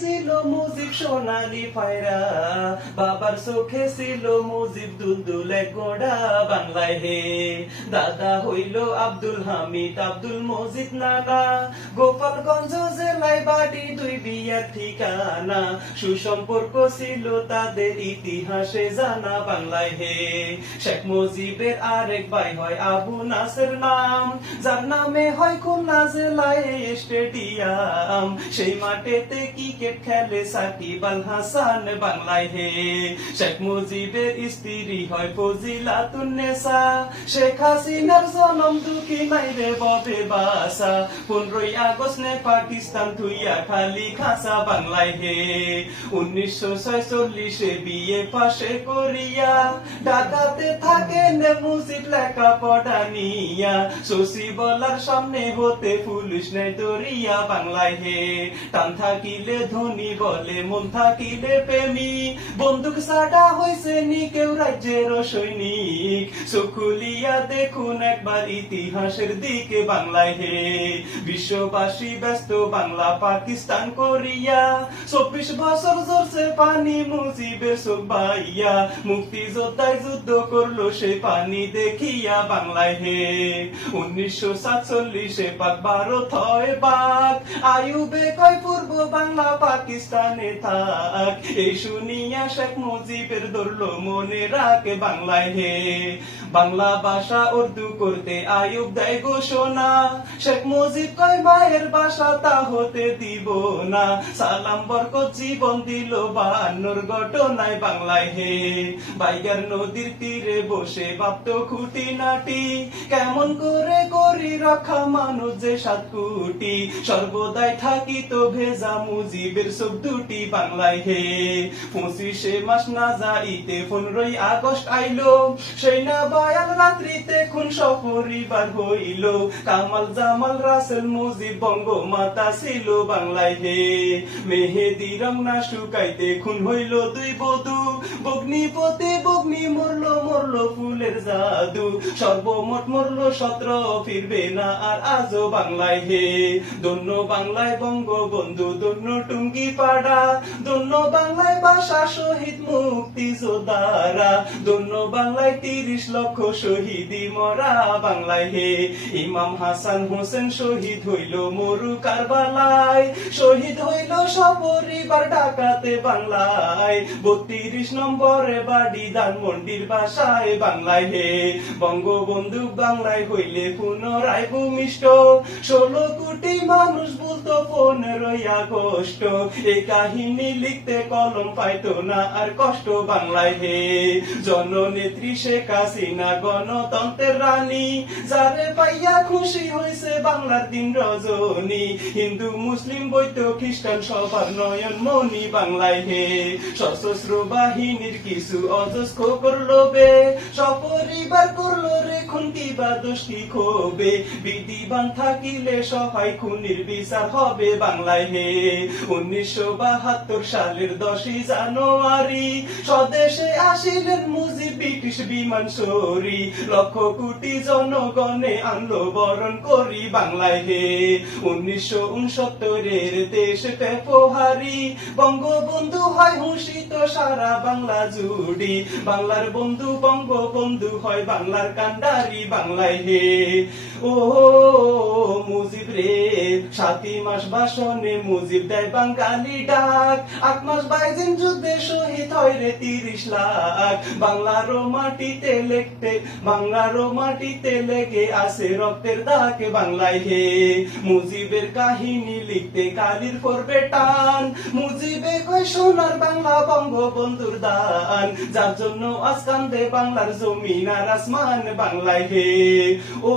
ছিল মুজিব সোনালি পায়রা, বাবার চোখে ছিল মুজিব দুলদুলে গোড়া। বাংলায় হে দাদা হইল আব্দুল হামিদ আব্দুল মজিদ নানা, গোপালগঞ্জ জেলায় বাড়ি দুই বিয়ার ঠিকানা। সুসম্পর্ক ছিল তাদের ইতিহাসে জানা। বাংলায় হে শেখ মুজিবের আরেক ভাই হয় আবু নাসের নাম, যার নামে হয় খুলনা জেলায় স্টেডিয়াম। সেই মাঠেতে ক্রিকেট খেলে সাকিব আল হাসান। বাংলায় হে শেখ মুজিবের স্ত্রী হয় ফজিলাতুন্নেসা, শেখ হাসিনার জনম দুঃখী মাইরে ববে বাসা। 15ই আগস্ট নে পাকিস্তান থুইয়া খালি খাসা। বাংলায় হে 1946 বিয়ে পাশে করিয়া ঢাকাতে থাকেন মুজিব লেখা পড়া নিয়া। সচিবালয়ের সামনে হতে পুলিশ নেই দরিয়া। বাংলায় হে টান থাকিলে ধনী বলে মন থাকিলে প্রেমী, বন্দুক ছাড়া হইছে নি কেউ রাজ্যের সৈনিক। চকুলিয়া দেখুন একবার ইতিহাসের দিকে। বাংলায় হে বিশ্ববাসী ব্যস্ত বাংলা পাকিস্তান করিয়া, 24 বছর জ্বলছে পানি মুজিবের চোখ বাইয়া। মুক্তিযোদ্ধায় যুদ্ধ করলো সেই পানি দেখিয়া। বাংলায় হে 1947 পাক ভারত হয় বাক, আইয়ুবে কয় পূর্ব বাংলা পাকিস্তানে থাক। এই শুনিয়া শেখ মুজিবের ধরলো মনে রাখে। বাংলায় হে বাংলা ভাষা উর্দু করতে আইয়ুব দেয় ঘোষণা, শেখ মুজিব কয় মায়ের ভাষা তা হতে দিব না। সালাম বরকত জীবন দিল 52 ঘটনায়। বাংলায় হে বাইগার নদীর তীরে বসে ভাবত খুঁটি নাটি, কেমন করে করি রক্ষা মানুষ যে 7 কোটি। সর্বদাই থাকিত ভেজা মুজিবের চোখ দুটি। বাংলায় হে 25 মাস না যাইতে 15ই আগস্ট আইলো, সেই না বয়াল রাত্রিতে খুন সপরিবার হইল। কামাল জামাল রাসেল মুজিব বঙ্গমাতা ছিল। বাংলায় হে মেহেদি রং না শুকাইতে খুন হইল 2 বধূ, বগ্নিপতি বগ্নি মরলো মরলো ফুলের জাদু। সর্বমোট মরলো 17, ফিরবে না আর আজও। বাংলায় হে ধন্য বাংলায় বঙ্গবন্ধু, ধন্য টুঙ্গি পাড়া, ধন্য বাংলায় ভাষা শহীদ মুক্তি যোদ্ধারা, ধন্য বাংলায় 30 লক্ষ শহীদি মরা। বাংলায় হে ইমাম হাসান হোসেন শহীদ হইল মরু কারবালায়, শহীদ হইল সপরিবার ঢাকাতে। বাংলায় 32 নম্বরে বাড়ি ধানমন্ডির বাসায়। বাংলায় হে বঙ্গবন্ধু বাংলায় হইলে পুনরায় ভূমিষ্ঠ, 16 কোটি মানুষ বলতো 15ই আগস্ট। এই কাহিনী লিখতে কলম পাইতো না আর কষ্ট। বাংলায় হে জননেত্রী শেখ হাসিনা গণতন্ত্রের রানী, যারে পাইয়া খুশি হইছে বাংলার দিন রজনী। হিন্দু মুসলিম বৈদ্য খ্রিস্টান সবার নয়ন মনি। বাংলায় হে সশস্ত্র বাহিনীর কিছু অজস্র করলো বে, সপরিবার করলো রে খুন কিবা দোষী ক্ষোভে। বিধিবান থাকিলে সহায় খুনির বিচার হবে। বাংলায় হে 1972 সালের 10ই জানুয়ারি স্বদেশে আসিলেন মুজিব ব্রিটিশ বিমান সরি, লক্ষ কোটি জনগণে আনলো বরণ করি। বাংলায় হে 1969 দেশ পেপোহারি, বঙ্গবন্ধু হয় হুঁশিত সারা বাংলা জুড়ি। বাংলার বন্ধু বঙ্গবন্ধু হয় বাংলার কান্ডারি। বাংলায় হে ও মুজিব রে 7 মাস ভাষণে মুজিব দেয় বাঙালি ডাক, 8 মাস বাইজিন যুদ্ধে শহীদ হয় রে 30 লাখ। বাংলারও মাটিতে লেগে আছে রক্তের দাগ। বাংলায় হে মুজিবের কাহিনী লিখতে কালির করবে টান, মুজিবে কয় সোনার বাংলা বঙ্গবন্ধুর দান, যার জন্য আজ কান্দে বাংলার জমিন আর আসমান। বাংলায় হে ও